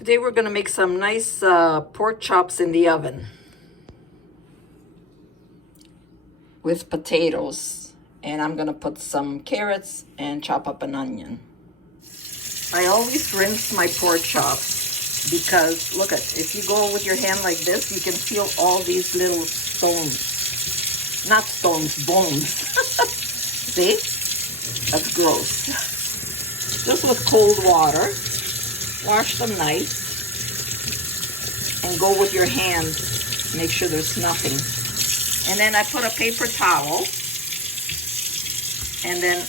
Today we're going to make some nice pork chops in the oven with potatoes. And I'm going to put some carrots and chop up an onion. I always rinse my pork chops because, look at, if you go with your hand like this, you can feel all these little stones. Not stones, bones. See? That's gross. Just with cold water. Wash them nice and go with your hands. Make sure there's nothing. And then I put a paper towel and then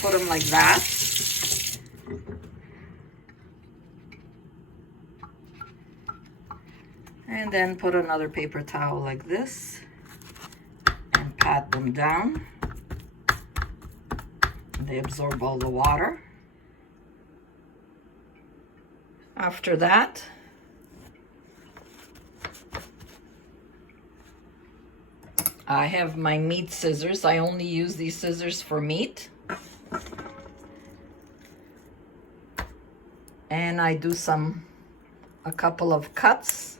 put them like that. And then put another paper towel like this and pat them down. They absorb all the water. After that, I have my meat scissors. I only use these scissors for meat. And I do a couple of cuts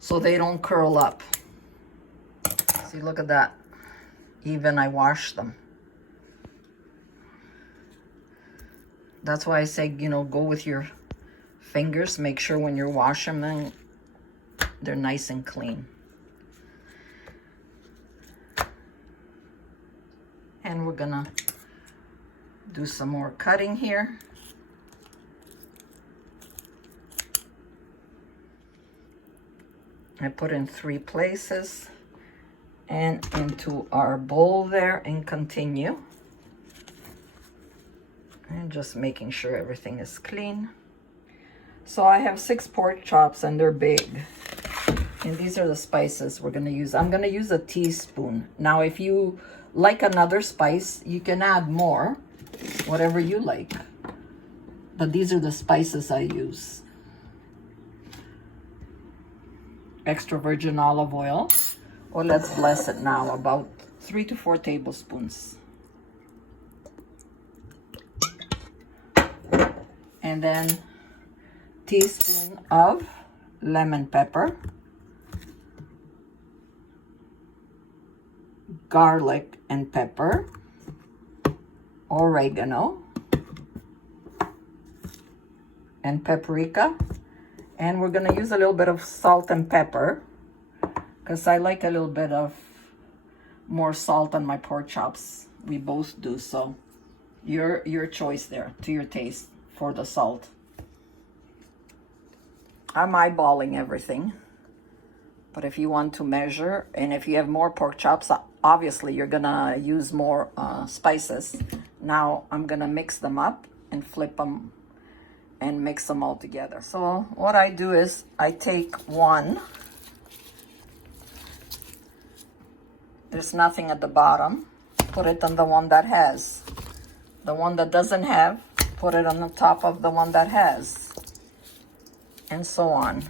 so they don't curl up. See, look at that. Even I wash them. That's why I say, you know, go with your fingers. Make sure when you're washing them, they're nice and clean. And we're gonna do some more cutting here. I put in 3 places and into our bowl there and continue. And just making sure everything is clean. So I have 6 pork chops and they're big. And these are the spices we're gonna use. I'm gonna use a teaspoon. Now if you like another spice, you can add more, whatever you like. But these are the spices I use. Extra virgin olive oil. Well, let's bless it now, about 3 to 4 tablespoons. And then teaspoon of lemon pepper, garlic and pepper, oregano, and paprika. And we're gonna use a little bit of salt and pepper because I like a little bit of more salt on my pork chops. We both do, so your choice there, to your taste for the salt. I'm eyeballing everything, but if you want to measure, and if you have more pork chops, obviously you're gonna use more spices. Now I'm gonna mix them up and flip them and mix them all together. So what I do is I take one, there's nothing at the bottom, put it on the one that has. The one that doesn't have, put it on the top of the one that has, and so on.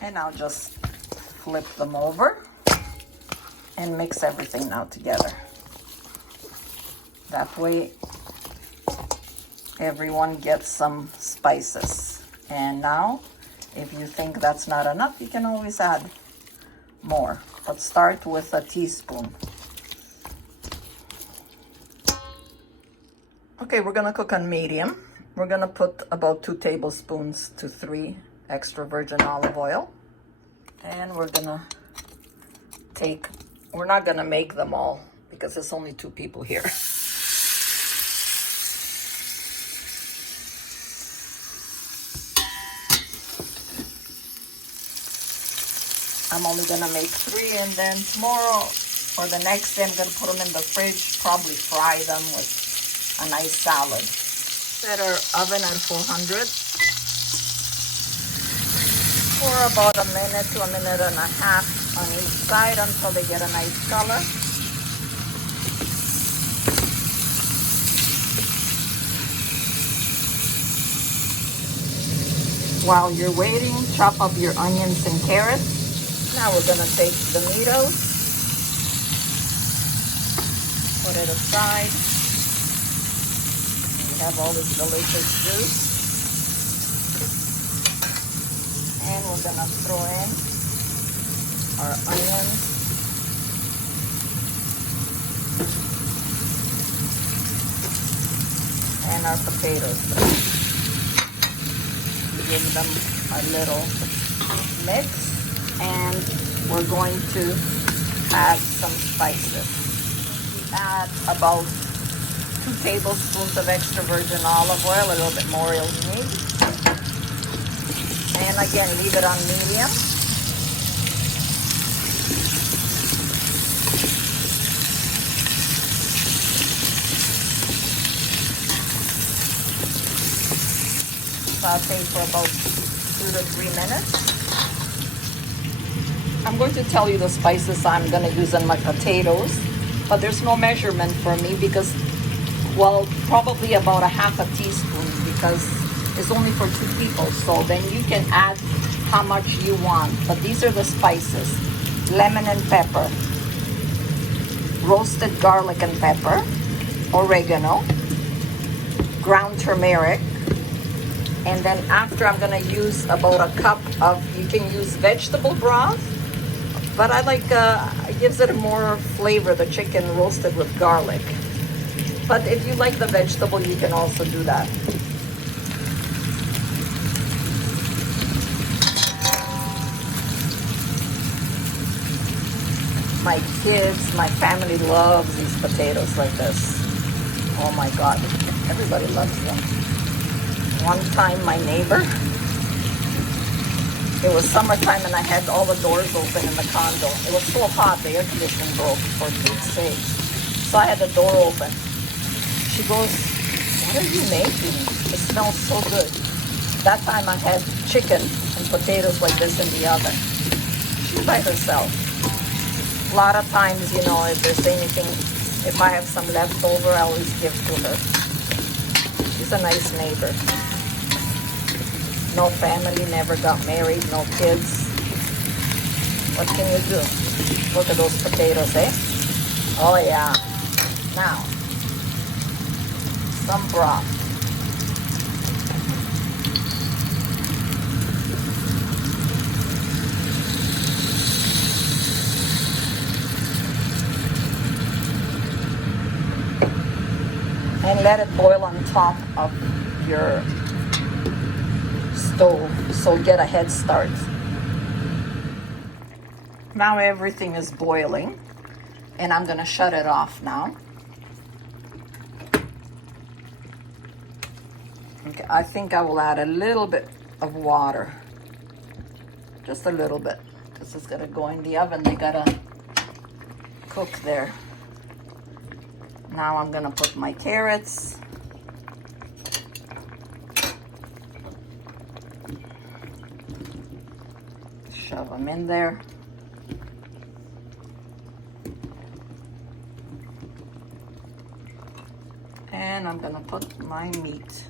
And I'll just flip them over and mix everything now together. That way everyone gets some spices. And now, if you think that's not enough, you can always add more. But start with a teaspoon. Okay, we're gonna cook on medium. We're gonna put about 2 tablespoons to 3 extra virgin olive oil. And we're gonna we're not gonna make them all because there's only 2 people here. I'm only gonna make 3, and then tomorrow or the next day I'm gonna put them in the fridge, probably fry them with a nice salad. Set our oven at 400 for about a minute to a minute and a half on each side until they get a nice color. While you're waiting, chop up your onions and carrots. Now we're gonna take the tomatoes Put it aside. We have all this delicious juice. And we're gonna throw in our onions. And our potatoes. Give them a little mix, and we're going to add some spices. Add about 2 tablespoons of extra virgin olive oil, a little bit more you'll need. And again, leave it on medium. Saute for about 2 to 3 minutes. I'm going to tell you the spices I'm going to use in my potatoes, but there's no measurement for me because, well, probably about a half a teaspoon because it's only for 2 people. So then you can add how much you want. But these are the spices: lemon and pepper, roasted garlic and pepper, oregano, ground turmeric. And then after, I'm gonna use about a cup of, you can use vegetable broth, but I like, it gives it more flavor, the chicken roasted with garlic. But if you like the vegetable, you can also do that. My kids, my family loves these potatoes like this. Oh my God, everybody loves them. One time, my neighbor, it was summertime and I had all the doors open in the condo. It was so hot, the air conditioning broke, for Pete's sake. So I had the door open. She goes, "What are you making? It smells so good." That time I had chicken and potatoes like this in the oven. She's by herself. A lot of times, you know, if there's anything, if I have some leftover, I always give to her. She's a nice neighbor. No family, never got married, no kids. What can you do? Look at those potatoes, eh? Oh yeah. Now, some broth. And let it boil on top of your stove, so get a head start. Now everything is boiling, and I'm gonna shut it off now. Okay, I think I will add a little bit of water, just a little bit, because it's gonna go in the oven. They gotta cook there. Now I'm gonna put my carrots. Shove them in there. And I'm gonna put my meat.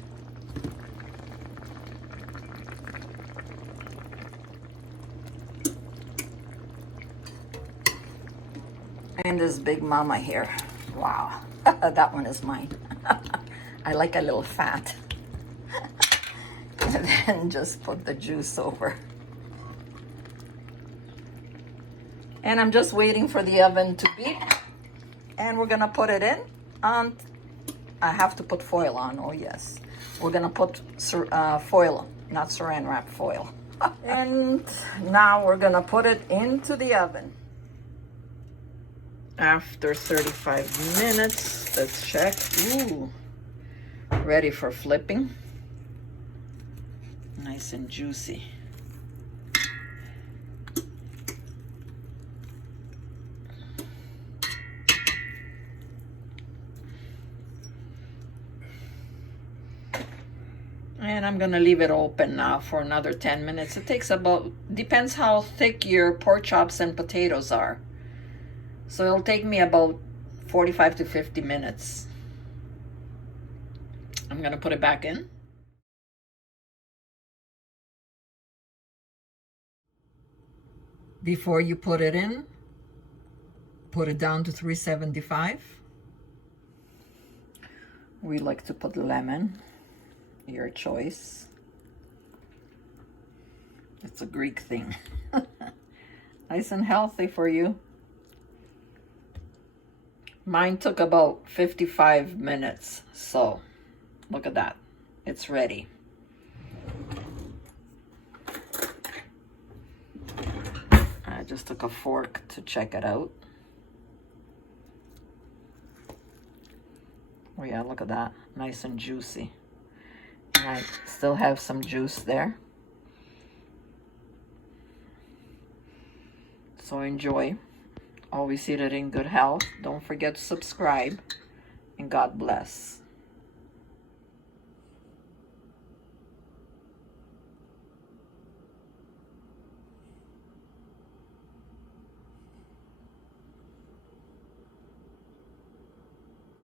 And this big mama here. Wow, that one is mine. I like a little fat. And then just put the juice over. And I'm just waiting for the oven to beep. And we're gonna put it in. I have to put foil on, oh yes. We're gonna put foil, not saran wrap, foil. And now we're gonna put it into the oven. After 35 minutes, let's check. Ooh, ready for flipping. Nice and juicy. And I'm gonna leave it open now for another 10 minutes. It takes about, depends how thick your pork chops and potatoes are. So it'll take me about 45 to 50 minutes. I'm gonna put it back in. Before you put it in, put it down to 375. We like to put lemon, your choice. It's a Greek thing. Nice and healthy for you. Mine took about 55 minutes, so look at that. It's ready. I just took a fork to check it out. Oh yeah, look at that. Nice and juicy. And I still have some juice there. So enjoy. Always eat it in good health. Don't forget to subscribe. And God bless.